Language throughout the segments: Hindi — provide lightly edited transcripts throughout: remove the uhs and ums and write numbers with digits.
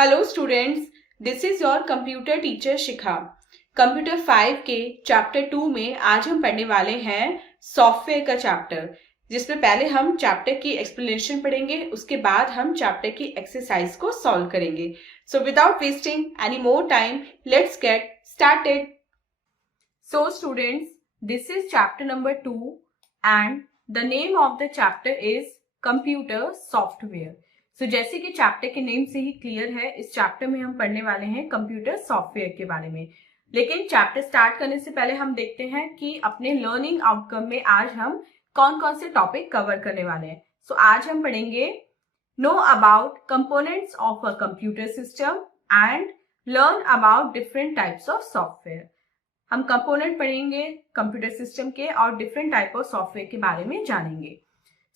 Hello students, this is your computer teacher Shikha. Computer 5 के चैप्टर 2 में आज हम पढ़ने वाले हैं सॉफ्टवेयर का चैप्टर, जिसमें पहले हम चैप्टर की एक्सप्लेनेशन पढ़ेंगे, उसके बाद हम चैप्टर की एक्सरसाइज को सॉल्व करेंगे। So without wasting any more time, let's get started. So students, this is chapter number 2 and the name of the chapter is computer software. तो जैसे कि चैप्टर के नेम से ही क्लियर है, इस चैप्टर में हम पढ़ने वाले हैं कंप्यूटर सॉफ्टवेयर के बारे में। लेकिन चैप्टर स्टार्ट करने से पहले हम देखते हैं कि अपने लर्निंग आउटकम में आज हम कौन कौन से टॉपिक कवर करने वाले हैं। सो आज हम पढ़ेंगे know about components of a computer system and learn about different types of software. हम कंपोनेंट पढ़ेंगे कंप्यूटर सिस्टम के और डिफरेंट टाइप ऑफ सॉफ्टवेयर के बारे में जानेंगे।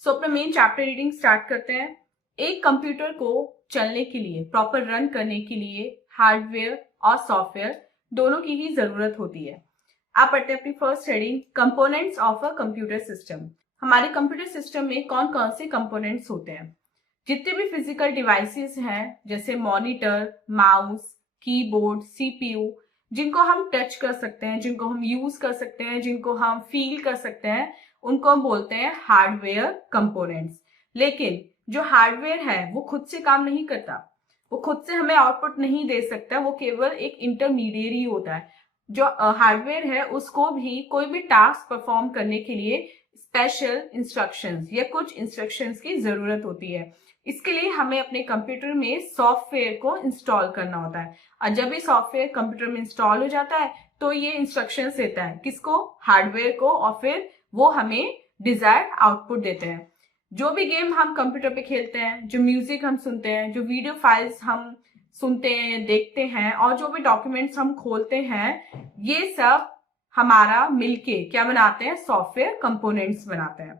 सो अपना मेन चैप्टर रीडिंग स्टार्ट करते हैं। एक कंप्यूटर को चलने के लिए, प्रॉपर रन करने के लिए हार्डवेयर और सॉफ्टवेयर दोनों की ही जरूरत होती है। आप पढ़ते हैं अपनी first heading, components of a computer system. हमारे कंप्यूटर सिस्टम में कौन कौन से कंपोनेंट्स होते हैं? जितने भी फिजिकल डिवाइसेस हैं, जैसे मॉनिटर, माउस, कीबोर्ड, सीपीयू, जिनको हम टच कर सकते हैं, जिनको हम यूज कर सकते हैं, जिनको हम फील कर सकते हैं, उनको हम बोलते हैं हार्डवेयर कंपोनेंट्स। लेकिन जो हार्डवेयर है वो खुद से काम नहीं करता, वो खुद से हमें आउटपुट नहीं दे सकता, वो केवल एक इंटरमीडिएरी होता है। जो हार्डवेयर है उसको भी कोई भी टास्क परफॉर्म करने के लिए स्पेशल इंस्ट्रक्शंस या कुछ इंस्ट्रक्शंस की जरूरत होती है। इसके लिए हमें अपने कंप्यूटर में सॉफ्टवेयर को इंस्टॉल करना होता है, और जब ये सॉफ्टवेयर कंप्यूटर में इंस्टॉल हो जाता है तो ये इंस्ट्रक्शंस देता है किसको? हार्डवेयर को, और फिर वो हमें डिजायर्ड आउटपुट देते हैं। जो भी गेम हम कंप्यूटर पे खेलते हैं, जो म्यूजिक हम सुनते हैं, जो वीडियो फाइल्स हम सुनते हैं, देखते हैं, और जो भी डॉक्यूमेंट्स हम खोलते हैं, ये सब हमारा मिलके क्या बनाते हैं? सॉफ्टवेयर कंपोनेंट्स बनाते हैं।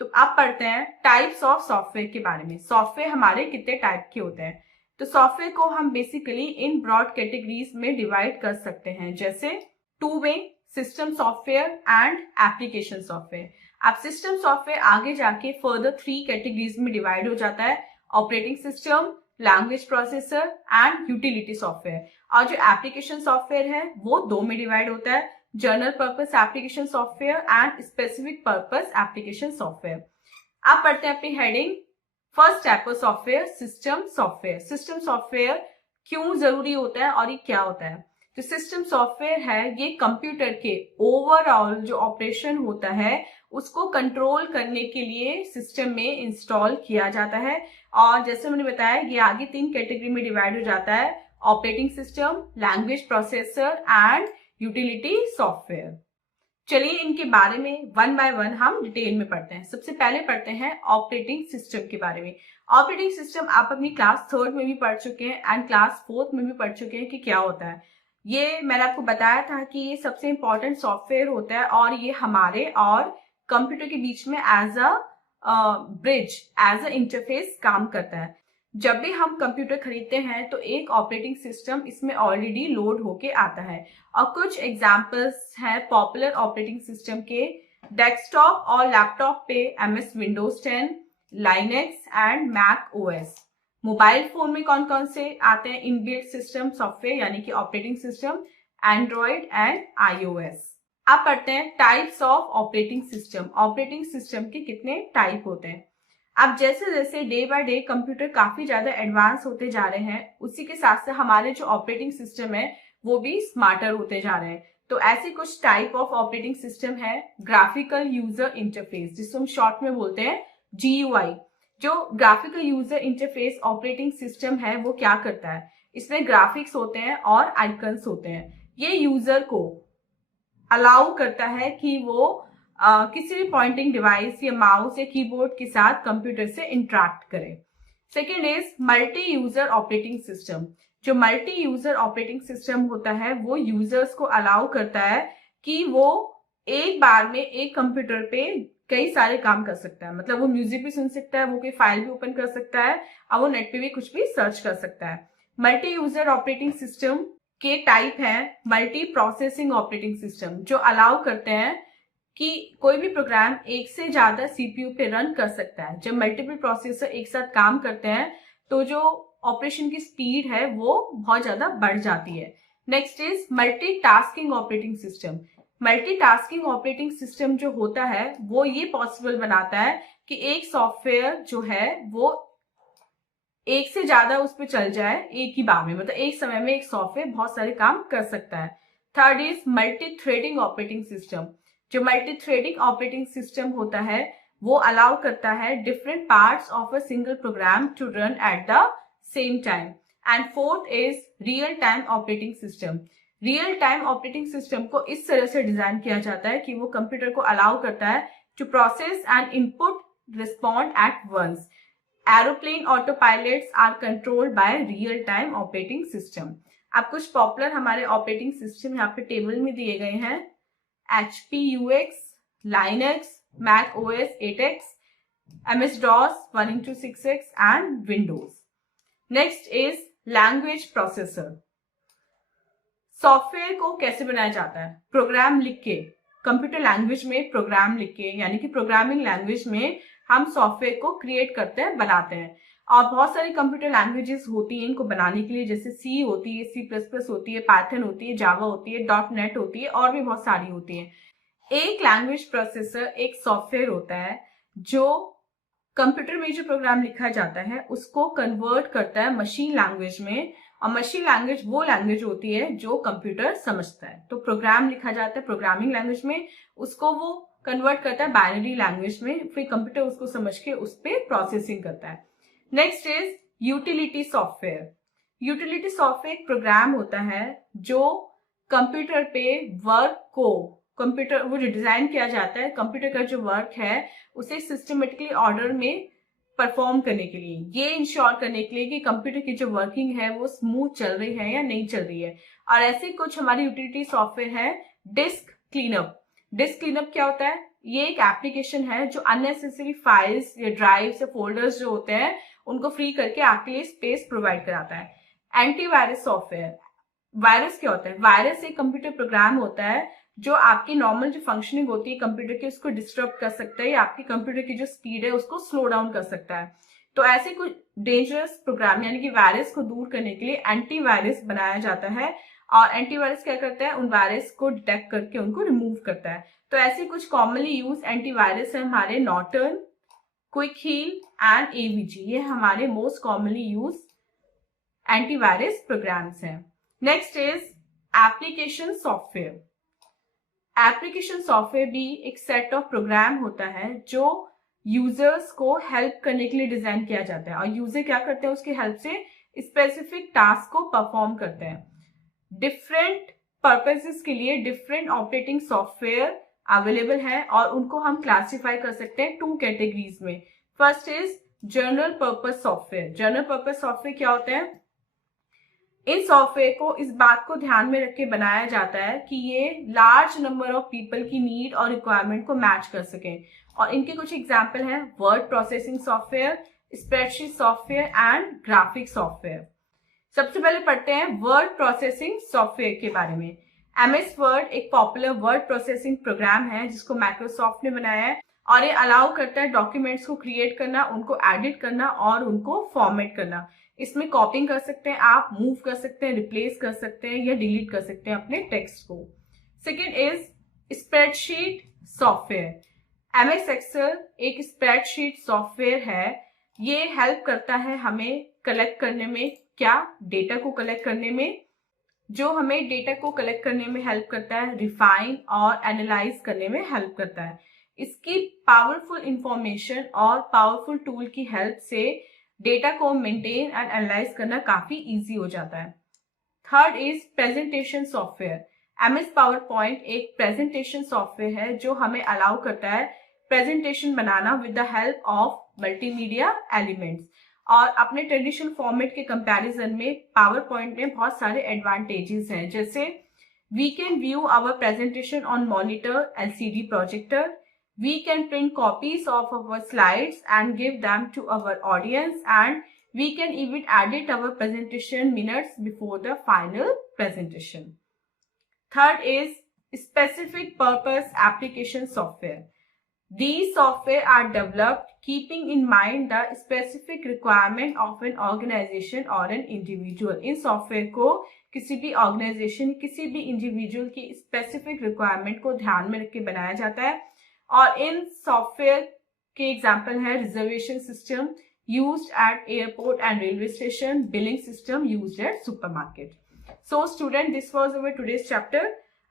तो अब पढ़ते हैं टाइप्स ऑफ सॉफ्टवेयर के बारे में। सॉफ्टवेयर हमारे कितने टाइप के होते हैं? तो सॉफ्टवेयर को हम बेसिकली इन ब्रॉड कैटेगरीज में डिवाइड कर सकते हैं, जैसे two way, system software and application software. अब सिस्टम सॉफ्टवेयर आगे जाके फर्दर 3 कैटेगरीज में डिवाइड हो जाता है, operating system, language processor and utility software. और जो एप्लीकेशन सॉफ्टवेयर है वो 2 में डिवाइड होता है, general purpose application software and specific purpose application software. आप पढ़ते हैं अपनी heading, first type of software system software. System software क्यों जरूरी होता है और ये क्या होता है? जो सिस्टम सॉफ्टवेयर है ये कंप्यूटर के ओवरऑल जो ऑपरेशन होता है उसको कंट्रोल करने के लिए सिस्टम में इंस्टॉल किया जाता है। और जैसे मैंने बताया ये आगे 3 कैटेगरी में डिवाइड हो जाता है, operating system, language processor and utility software. चलिए इनके बारे में वन बाय वन हम डिटेल में पढ़ते हैं। सबसे पहले पढ़ते हैं ऑपरेटिंग सिस्टम के बारे में। ऑपरेटिंग सिस्टम आप अपनी क्लास 3 में भी पढ़ चुके हैं एंड क्लास 4 में भी पढ़ चुके हैं कि क्या होता है। ये मैंने आपको बताया था कि ये सबसे इंपॉर्टेंट सॉफ्टवेयर होता है और ये हमारे और कंप्यूटर के बीच में as a bridge, as a interface काम करता है। जब भी हम कंप्यूटर खरीदते हैं तो एक ऑपरेटिंग सिस्टम इसमें ऑलरेडी लोड होके आता है, और कुछ एग्जांपल्स हैं पॉपुलर ऑपरेटिंग सिस्टम के। डेस्कटॉप और लैपटॉप पे MS Windows 10, Linux and Mac OS। Mobile phone में कौन कौन से आते हैं इनबिल्ट सिस्टम सॉफ्टवेयर यानी कि operating system? Android and iOS। अब पढ़ते हैं types of operating system. Operating system के कितने टाइप होते हैं? अब जैसे जैसे डे बाय डे कंप्यूटर काफी ज्यादा एडवांस होते जा रहे हैं, उसी के साथ साथ हमारे जो ऑपरेटिंग सिस्टम है वो भी स्मार्टर होते जा रहे हैं। तो ऐसे कुछ टाइप ऑफ ऑपरेटिंग सिस्टम है। ग्राफिकल यूजर इंटरफेस, जिसको हम शॉर्ट में बोलते हैं GUI। जो graphical user interface operating system है वो क्या करता है? इसमें ग्राफिक्स होते हैं और आइकन्स होते हैं। ये यूजर को अलाउ करता है कि वो किसी भी पॉइंटिंग डिवाइस या माउस या कीबोर्ड के साथ कंप्यूटर से इंटरेक्ट करे। Second is multi user operating system. जो मल्टी यूजर ऑपरेटिंग सिस्टम होता है वो यूजर्स को अलाउ करता है कि वो एक बार में एक कंप्यूटर पे कई सारे काम कर सकता है। मतलब वो म्यूजिक भी सुन सकता है, वो कोई फाइल भी ओपन कर सकता है, और वो नेट पे भी कुछ भी सर्च कर सकता है। मल्टी यूजर ऑपरेटिंग सिस्टम के टाइप हैं मल्टी प्रोसेसिंग ऑपरेटिंग सिस्टम, जो अलाउ करते हैं कि कोई भी प्रोग्राम एक से ज्यादा CPU पे रन कर सकता है। जब मल्टीपल प्रोसेसर एक साथ काम करते हैं तो जो ऑपरेशन की स्पीड है वो बहुत ज्यादा बढ़ जाती है। Next is multitasking operating system. Multitasking operating system जो होता है वो ये पॉसिबल बनाता है कि एक सॉफ्टवेयर जो है वो एक से ज्यादा उस पर चल जाए एक ही बार में, मतलब एक समय में एक सॉफ्टवेयर बहुत सारे काम कर सकता है। Third is multi threading operating system. जो मल्टी थ्रेडिंग ऑपरेटिंग सिस्टम होता है वो अलाउ करता है different parts of a single program to run at the same time. And fourth is real time operating system. Real time operating system को इस तरह से डिजाइन किया जाता है कि वो कंप्यूटर को अलाउ करता है to process and input respond at once. Aeroplane auto pilots are controlled by real time operating system. अब कुछ पॉपुलर हमारे ऑपरेटिंग सिस्टम यहाँ पे टेबल में दिए गए हैं। HP UX, Linux, Mac OS 8X, MS-DOS 1x6x and Windows. Next is language processor. Software को कैसे बनाया जाता है? प्रोग्राम लिख के, कंप्यूटर लैंग्वेज में प्रोग्राम लिख के, यानी कि प्रोग्रामिंग लैंग्वेज में हम सॉफ्टवेयर को क्रिएट करते हैं, बनाते हैं। और बहुत सारी कंप्यूटर लैंग्वेजेस होती हैं इनको बनाने के लिए, जैसे सी होती है, C++ होती है, पाइथन होती है, जावा होती है, .NET होती है और भी बहुत सारी होती है। एक लैंग्वेज प्रोसेसर एक सॉफ्टवेयर होता है जो कंप्यूटर में जो प्रोग्राम लिखा जाता है उसको कन्वर्ट करता है मशीन लैंग्वेज में, और मशीन लैंग्वेज वो लैंग्वेज होती है जो कंप्यूटर समझता है। तो प्रोग्राम लिखा जाता है प्रोग्रामिंग लैंग्वेज में, उसको वो कन्वर्ट करता है बाइनरी लैंग्वेज में, फिर कंप्यूटर उसको समझ के उस पर प्रोसेसिंग करता है। Next is utility software. Utility software एक प्रोग्राम होता है जो कंप्यूटर पे वर्क को, कंप्यूटर वो जो डिजाइन किया जाता है कंप्यूटर का जो वर्क है उसे सिस्टमेटिकली ऑर्डर में परफॉर्म करने के लिए, ये इंश्योर करने के लिए कि कंप्यूटर की जो वर्किंग है वो स्मूथ चल रही है या नहीं चल रही है। और ऐसे कुछ हमारी यूटिलिटी सॉफ्टवेयर है। Disc cleanup. डिस्क क्लीनअप क्या होता है? ये एक एप्लीकेशन है जो अननेसेसरी फाइल्स या ड्राइव्स या फोल्डर्स जो होते हैं उनको फ्री करके आपके लिए स्पेस प्रोवाइड कराता है। Antivirus software. वायरस क्या होता है? वायरस एक कंप्यूटर प्रोग्राम होता है जो आपकी नॉर्मल जो फंक्शनिंग होती है कंप्यूटर की उसको डिस्टर्ब कर सकता है या आपकी कंप्यूटर की जो स्पीड है उसको स्लो डाउन कर सकता है। तो ऐसे कुछ डेंजरस प्रोग्राम यानी कि वायरस को दूर करने के लिए एंटीवायरस बनाया जाता है, और एंटीवायरस क्या करता है? उन वायरस को डिटेक्ट करके उनको रिमूव करता है। तो ऐसे कुछ कॉमनली यूज एंटीवायरस है हमारे Norton, quick heal and AVG। ये हमारे most commonly use antivirus programs हैं। Next is application software. Application software भी एक सेट ऑफ प्रोग्राम होता है जो यूजर्स को हेल्प करने के लिए डिजाइन किया जाता है, और यूजर क्या करते हैं? उसकी हेल्प से स्पेसिफिक टास्क को परफॉर्म करते हैं। डिफरेंट पर्पसेस के लिए डिफरेंट ऑपरेटिंग सॉफ्टवेयर अवेलेबल है और उनको हम क्लासिफाई कर सकते हैं 2 कैटेगरीज में। First is general purpose software. General purpose software क्या होता है? इन सॉफ्टवेयर को इस बात को ध्यान में रख के बनाया जाता है कि ये लार्ज नंबर ऑफ पीपल की नीड और रिक्वायरमेंट को मैच कर सके। और इनके कुछ एग्जांपल हैं word processing software, spreadsheet software and graphic software. सबसे पहले पढ़ते हैं वर्ड प्रोसेसिंग सॉफ्टवेयर के बारे में। MS वर्ड एक पॉपुलर वर्ड प्रोसेसिंग प्रोग्राम है जिसको माइक्रोसॉफ्ट ने बनाया है, और ये अलाउ करता है डॉक्यूमेंट्स को क्रिएट करना, उनको एडिट करना और उनको फॉर्मेट करना। इसमें कॉपिंग कर सकते हैं आप, मूव कर सकते हैं, रिप्लेस कर सकते हैं या डिलीट कर सकते हैं अपने टेक्स्ट को। Second is spreadsheet software. MS Excel एक स्प्रेडशीट सॉफ्टवेयर है। ये हेल्प करता है हमें कलेक्ट करने में, क्या? डेटा को कलेक्ट करने में। जो हमें डेटा को कलेक्ट करने में हेल्प करता है, रिफाइन और एनालाइज करने में हेल्प करता है। इसकी पावरफुल इंफॉर्मेशन और पावरफुल टूल की हेल्प से डेटा को मेंटेन एंड एनालाइज करना काफी इजी हो जाता है। Third is presentation software. MS PowerPoint एक प्रेजेंटेशन सॉफ्टवेयर है जो हमें अलाउ करता है प्रेजेंटेशन बनाना with the help of multimedia elements. और अपने ट्रेडिशनल फॉर्मेट के कंपैरिजन में पावर पॉइंट में बहुत सारे एडवांटेजेस हैं, जैसे we can view our presentation on monitor LCD projector, we can print copies of our slides and give them to our audience, and we can even edit our presentation minutes before the final presentation. Third is specific purpose application software. These software are developed keeping in mind the specific requirement of an organization or an individual. In software को किसी भी ऑर्गेनाइजेशन, किसी भी इंडिविजुअल की स्पेसिफिक रिक्वायरमेंट को ध्यान में रख के बनाया जाता है. और इन सॉफ्टवेयर के एग्जाम्पल है reservation system used at airport and railway station, billing system used at supermarket. So student, this was our today's chapter.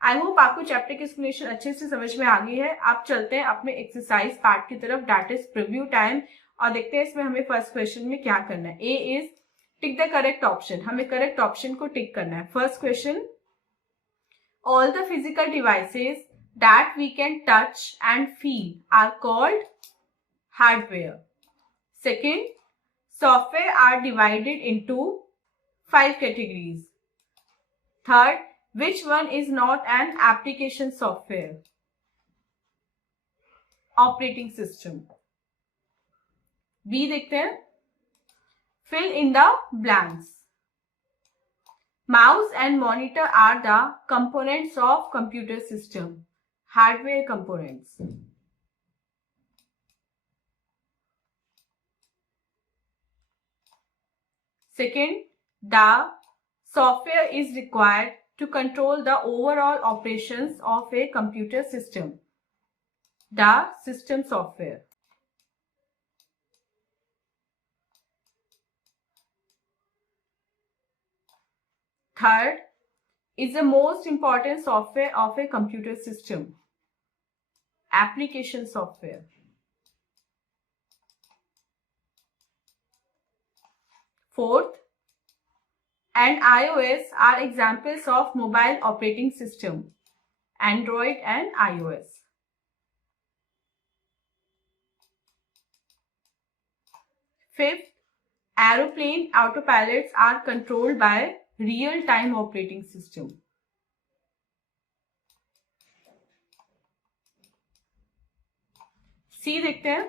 I hope आपको चैप्टर की एक्सप्लेनेशन अच्छे से समझ में आ गई है. आप चलते हैं अपने एक्सरसाइज पार्ट की तरफ, दैट इज प्रीव्यू टाइम, और देखते हैं इसमें हमें फर्स्ट क्वेश्चन में क्या करना है. A is tick the correct option. हमें करेक्ट ऑप्शन को टिक करना है. First question, all the physical devices that we can touch and feel are called hardware. Second, software are divided into 5 categories. Third, which one is not an application software? Operating system. B देखते हैं. Fill in the blanks. Mouse and monitor are the components of computer system. Hardware components. Second, the software is required to control the overall operations of a computer system. The system software. Third is the most important software of a computer system. Application software. Fourth, and iOS are examples of mobile operating system, Android and iOS. Fifth, aeroplane autopilots are controlled by real-time operating system. C देखते हैं.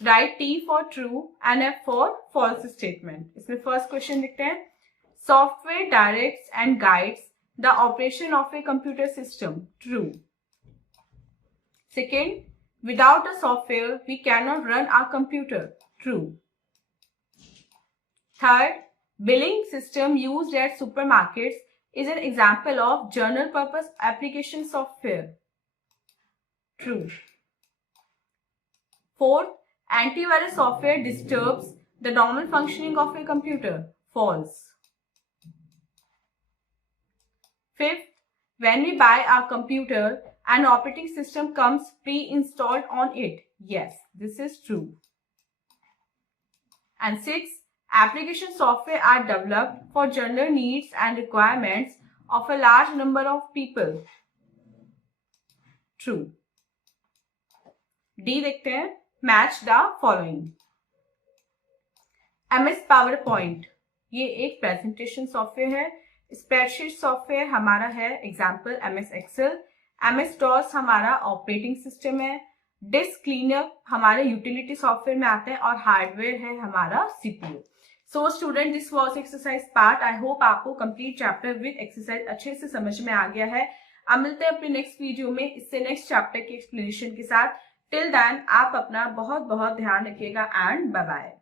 Write T for true and F for false statement. इसमें फर्स्ट क्वेश्चन देखते हैं. Software directs and guides the operation of a computer system. True. Second, without a software, we cannot run our computer. True. Third, billing system used at supermarkets is an example of general purpose application software. True. Fourth, antivirus software disturbs the normal functioning of a computer. False. Fifth, when we buy our computer, an operating system comes pre-installed on it. Yes, this is true. And sixth, application software are developed for general needs and requirements of a large number of people. True. D देखते हैं. Match the following. MS PowerPoint ये एक प्रेजेंटेशन सॉफ्टवेयर है. स्प्रेडशीट सॉफ्टवेयर हमारा है example MS Excel. MS DOS हमारा ऑपरेटिंग सिस्टम है. डिस्क क्लीनअप हमारे यूटिलिटी सॉफ्टवेयर में आता है और हार्डवेयर है हमारा CPU. So student, this was exercise part. I hope आपको कंप्लीट चैप्टर विद एक्सरसाइज अच्छे से समझ में आ गया है. अब मिलते हैं अपने नेक्स्ट वीडियो में इससे नेक्स्ट चैप्टर की एक्सप्लेनेशन के साथ. टिल देन आप अपना बहुत बहुत ध्यान रखिएगा एंड बाय बाय.